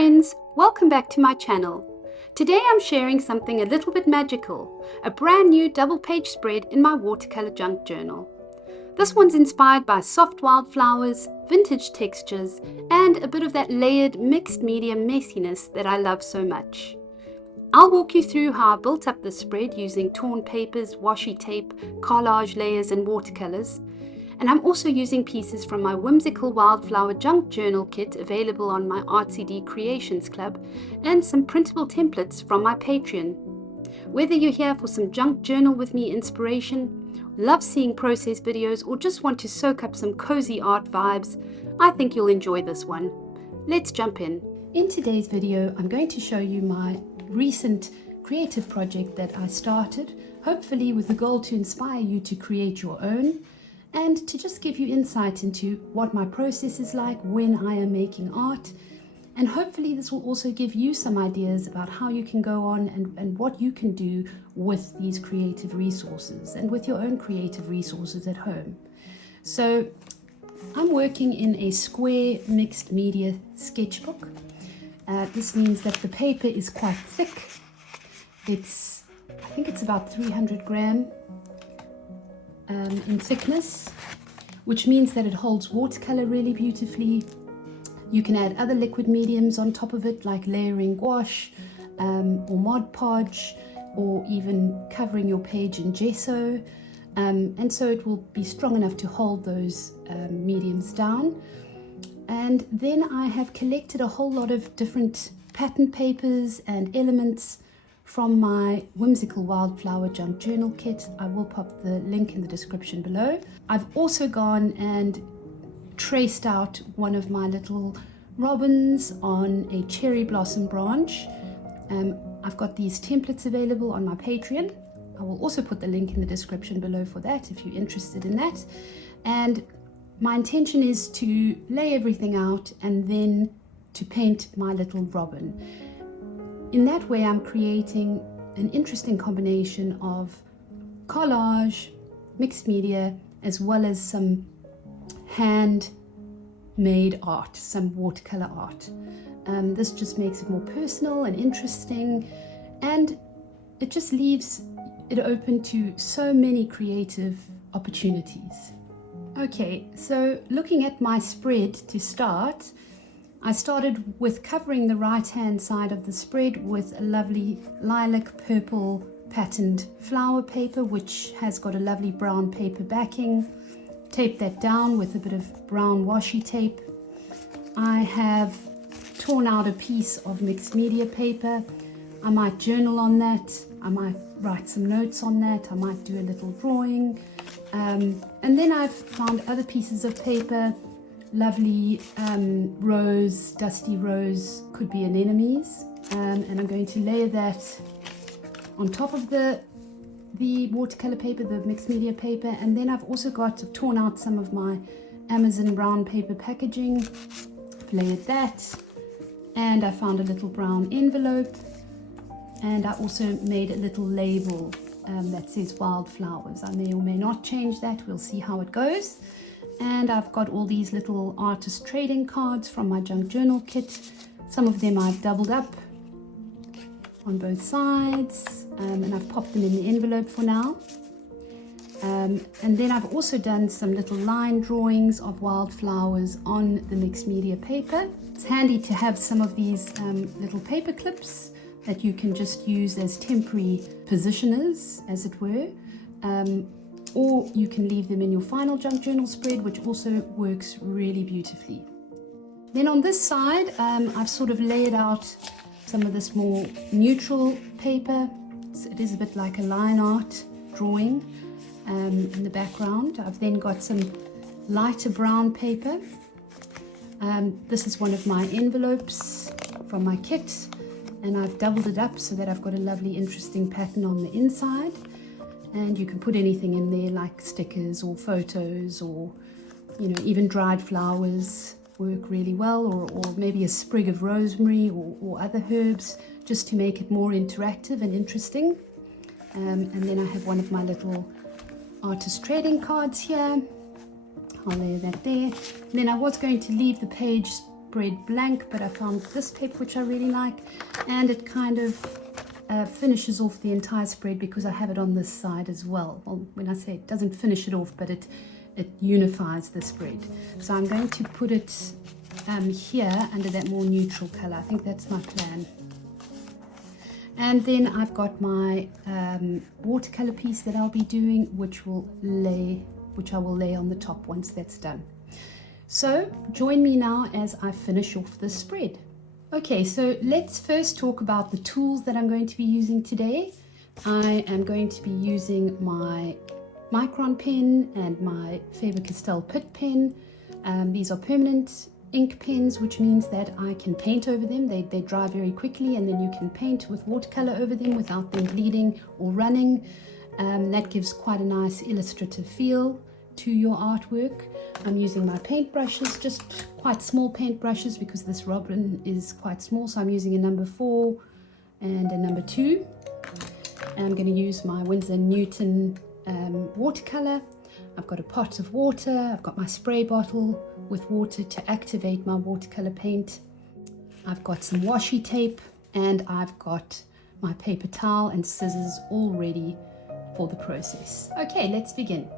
friends, welcome back to my channel. Today I'm sharing something a little bit magical, a brand new double-page spread in my watercolor junk journal. This one's inspired by soft wildflowers, vintage textures, and a bit of that layered mixed media messiness that I love so much. I'll walk you through how I built up this spread using torn papers, washi tape, collage layers and watercolors. And I'm also using pieces from my Whimsical Wildflower junk journal kit available on my RTD Creations Club and some printable templates from my Patreon. Whether you're here for some junk journal with me inspiration, love seeing process videos, or just want to soak up some cozy art vibes, I think you'll enjoy this one. Let's jump in. In today's video, I'm going to show you my recent creative project that I started, hopefully with the goal to inspire you to create your own, and to just give you insight into what my process is like when I am making art. And hopefully this will also give you some ideas about how you can go on and what you can do with these creative resources and with your own creative resources at home. So I'm working in a square mixed media sketchbook. This means that the paper is quite thick. I think it's about 300 gram in thickness, which means that it holds watercolor really beautifully. You can add other liquid mediums on top of it, like layering gouache or Mod Podge, or even covering your page in gesso, and so it will be strong enough to hold those mediums down. And then I have collected a whole lot of different pattern papers and elements from my Whimsical Wildflower junk journal kit. I will pop the link in the description below. I've also gone and traced out one of my little robins on a cherry blossom branch. I've got these templates available on my Patreon. I will also put the link in the description below for that if you're interested in that. And my intention is to lay everything out and then to paint my little robin. In that way, I'm creating an interesting combination of collage, mixed media, as well as some handmade art, some watercolor art. This just makes it more personal and interesting, and it just leaves it open to so many creative opportunities. Okay, so looking at my spread to start, I started with covering the right-hand side of the spread with a lovely lilac purple patterned flower paper, which has got a lovely brown paper backing. Taped that down with a bit of brown washi tape. I have torn out a piece of mixed media paper. I might journal on that. I might write some notes on that. I might do a little drawing. And then I've found other pieces of paper. Lovely rose, dusty rose, could be anemones, and I'm going to layer that on top of the watercolor paper, the mixed media paper. And then I've also torn out some of my Amazon brown paper packaging, layered that, and I found a little brown envelope, and I also made a little label that says Wildflowers. I may or may not change that, we'll see how it goes. And I've got all these little artist trading cards from my junk journal kit. Some of them I've doubled up on both sides, and I've popped them in the envelope for now. And then I've also done some little line drawings of wildflowers on the mixed media paper. It's handy to have some of these little paper clips that you can just use as temporary positioners, as it were. Or you can leave them in your final junk journal spread, which also works really beautifully. Then on this side, I've sort of laid out some of this more neutral paper. It is a bit like a line art drawing in the background. I've then got some lighter brown paper. This is one of my envelopes from my kit, and I've doubled it up so that I've got a lovely interesting pattern on the inside. And you can put anything in there, like stickers or photos, or even dried flowers work really well, or maybe a sprig of rosemary or other herbs, just to make it more interactive and interesting. And then I have one of my little artist trading cards here. I'll lay that there. And then I was going to leave the page spread blank, but I found this tape which I really like, and it kind of finishes off the entire spread because I have it on this side as well. Well, when I say it doesn't finish it off, but it unifies the spread. So I'm going to put it here under that more neutral color. I think that's my plan. And then I've got my watercolor piece that I'll be doing, which I will lay on the top once that's done. So join me now as I finish off this spread. Okay, so let's first talk about the tools that I'm going to be using today. I am going to be using my Micron pen and my Faber-Castell Pitt pen. These are permanent ink pens, which means that I can paint over them. They dry very quickly, and then you can paint with watercolor over them without them bleeding or running. That gives quite a nice illustrative feel to your artwork. I'm using my paint brushes, just quite small paint brushes because this robin is quite small, so I'm using a number 4 and a number 2. And I'm going to use my Winsor Newton watercolor. I've got a pot of water, I've got my spray bottle with water to activate my watercolor paint. I've got some washi tape, and I've got my paper towel and scissors all ready for the process. Okay, let's begin.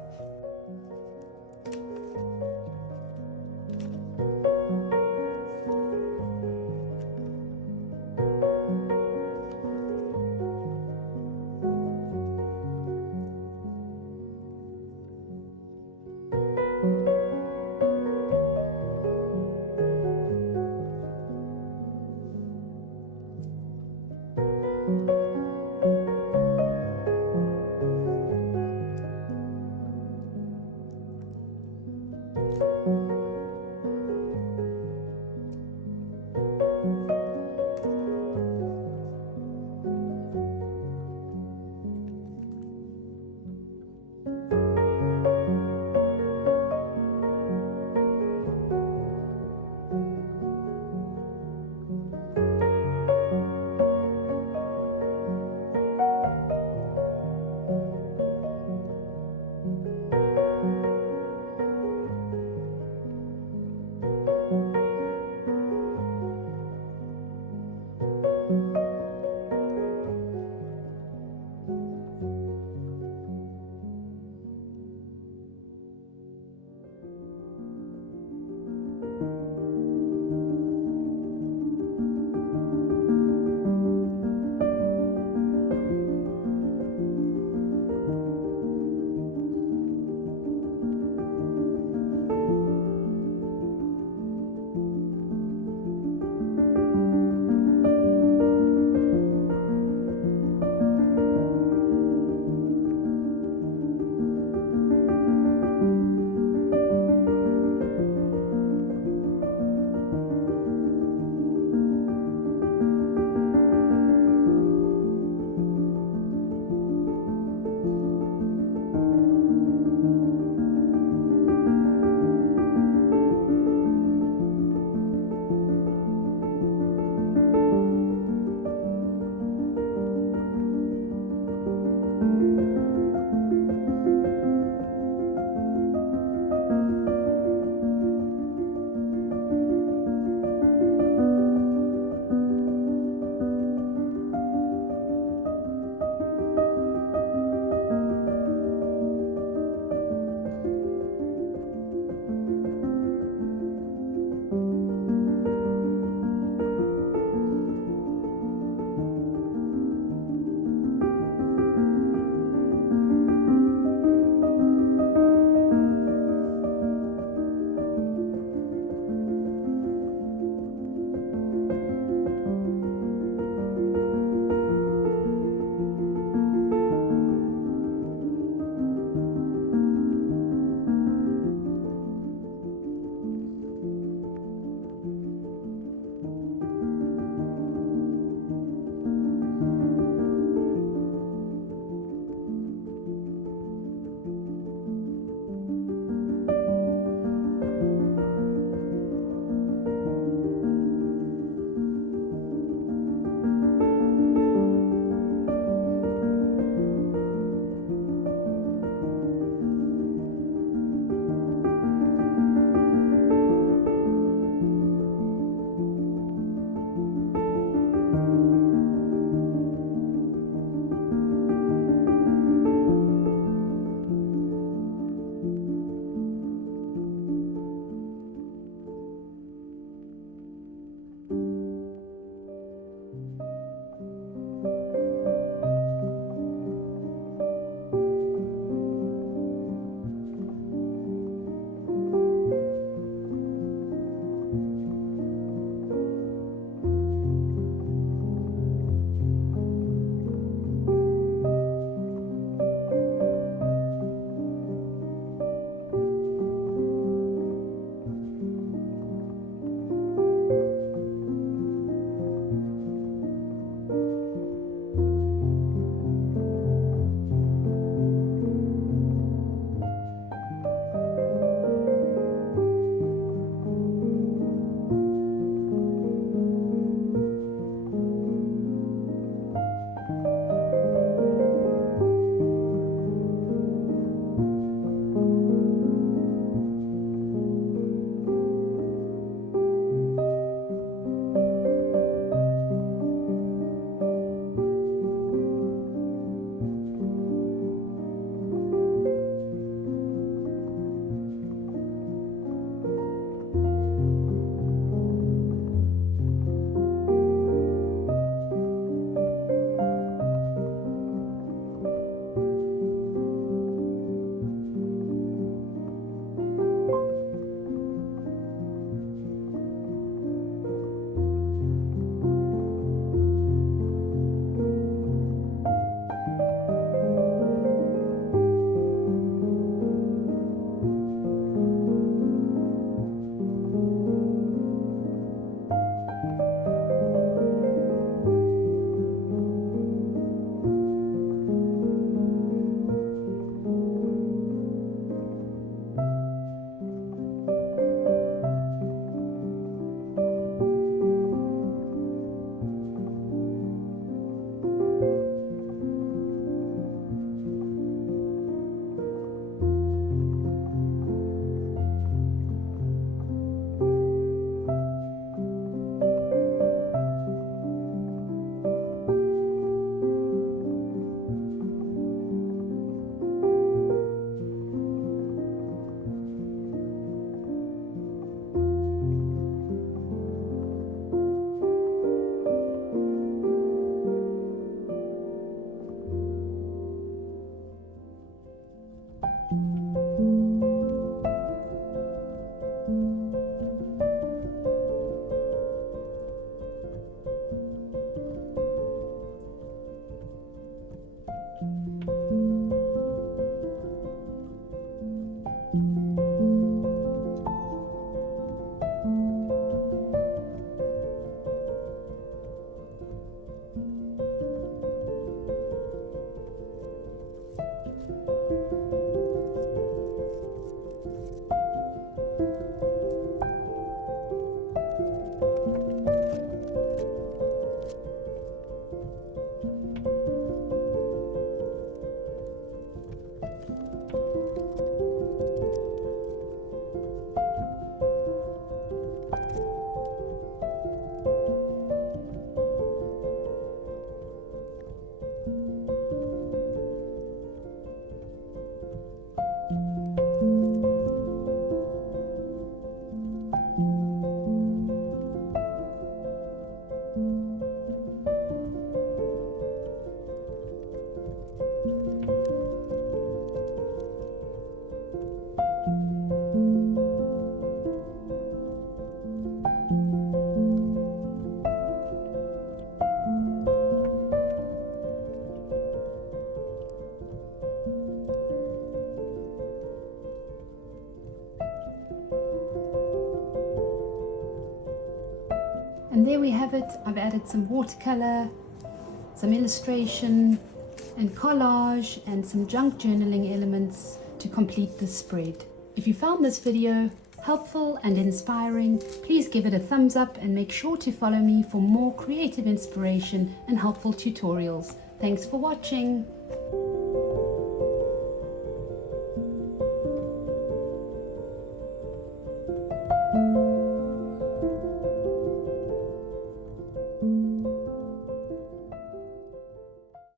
And there we have it. I've added some watercolor, some illustration and collage and some junk journaling elements to complete this spread. If you found this video helpful and inspiring, please give it a thumbs up and make sure to follow me for more creative inspiration and helpful tutorials. Thanks for watching.